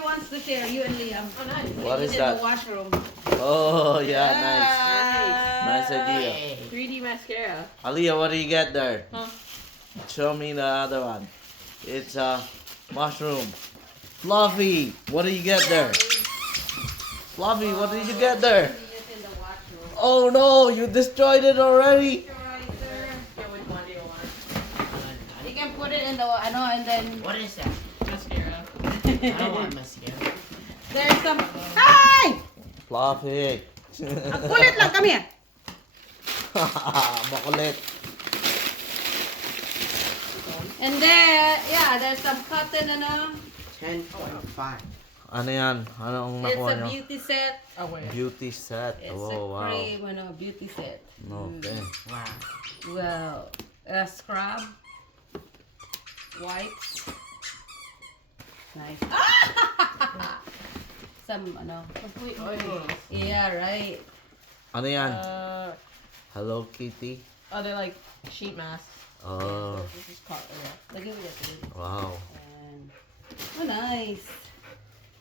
Papi wants to share, you and Liam. Oh, nice. What is In that? the washroom. Oh, yeah, nice. Nice idea. 3D mascara. Aliyah, what do you get there? Huh? Show me the other one. It's a mushroom. Fluffy, what do you get there? Fluffy, what did you get there? It's in the washroom. Oh no, you destroyed it already. Right there. Yeah, which one do you want? You can put it in the, and then What is that? Mascara. I don't want mascara. there's some, hi! Fluffy. Ang kulit lang, come here. Makulit. And then, yeah, there's some cotton, 10.5. Ano yan? Anong It's nakuha a nyo? beauty set. Oh, wait. Beauty set. It's Oh, a wow. cream, beauty set. Okay. Wow. Well, a scrub, wipes. Nice. Some, Complete oil. yeah, right. Ano yan? Uh, Hello Kitty? oh, they're like sheet masks. Oh, This is cotton. Lagyan mo dito. wow. And, oh, nice.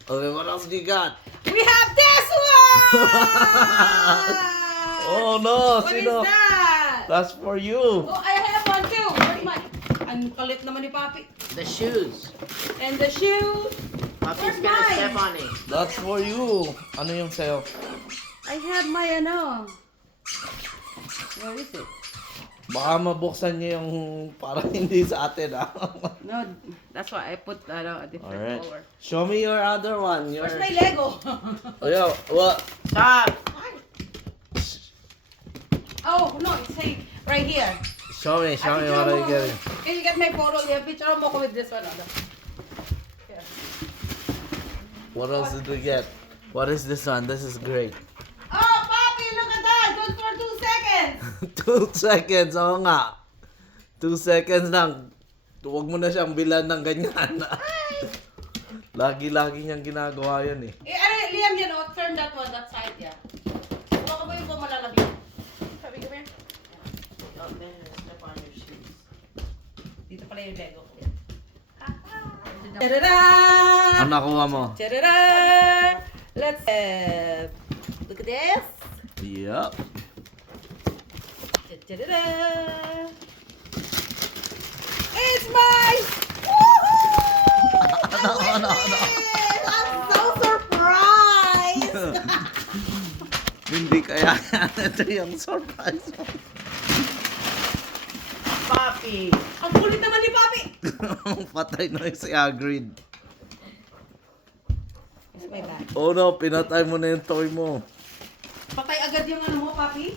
Okay, what else do you got? We have this one! Oh no, What is sino? that? That's for you. Oh, I have one too. Where's mine? Ang kalit naman ni Papi. The shoes. And the shoes. Puppy's Where's gonna mine? step on it. That's for you. Ano yung sa'yo? I have my, Where is it? Baka mabuksan niyo yung para hindi sa atin, ah. No, that's why I put, a different Alright. color. Show me your other one. Your... Where's my Lego? Oh, yeah. What? Stop! Oh, no, it's right here. Show me what are you getting? Can you get my photo? Yeah, picture mo ko with this one. Here. What else did we get? What is this one? This is great. Oh, Papi, look at that. Good for 2 seconds. 2 seconds, oo nga. 2 seconds lang. Huwag mo na siyang bilan ng ganyan. Lagi-lagi niyang ginagawa yan eh. Liam, turn that one, that side, yeah. Huwag mo yung malalagyan. Puppy, come here. Oh, then step on your shoes. Dito pala yung Lego ko. Ta-da-da! Ano nakuha mo? Ta-da-da! Let's look at this. Yup. Ta-da-da! It's mine! Woohoo! I'm so surprised! Hindi kaya ito yung surprise mo. Puppy! Ang kulit naman ni Papi! Patay na yung si Hagrid. It's my bag. Oh no, pinatay mo na yung toy mo. Patay agad yung mo, Papi?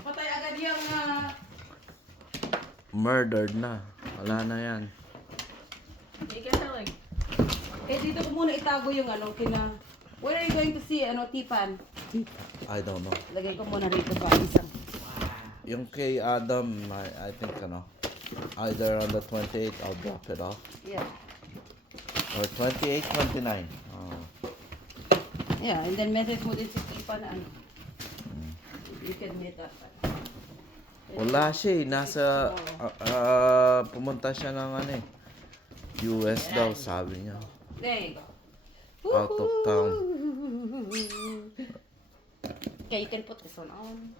Patay agad yung, Murdered na. Wala na yan. You get her like. dito ko muna itago yung Where are you going to see, Tipan? I don't know. Lagay ko muna rito pa isang. Yung kay Adam, I think either on the 28th, I'll drop it off. Yeah. Or 28, 29. Oh. Yeah, and then message mo din si Tipan na You can meet up. Wala siya eh. Nasa, pumunta siya ng US daw, sabi niya. There you go. Out of town. Okay, you can put this one on.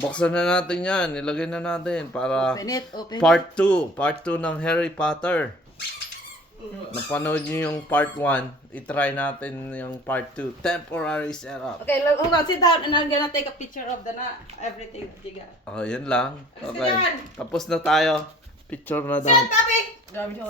Buksan na natin yan. Ilagay na natin para Open it. part 2. Part 2 ng Harry Potter. Napanood niyo yung part 1. I-try natin yung part 2. Temporary setup. Okay, hold on, sit down and I'm gonna take a picture of everything that you got. Oh, yun lang. Alis ka Okay. dyan. Tapos na tayo. Picture na daw. Sit, Papi! Grab your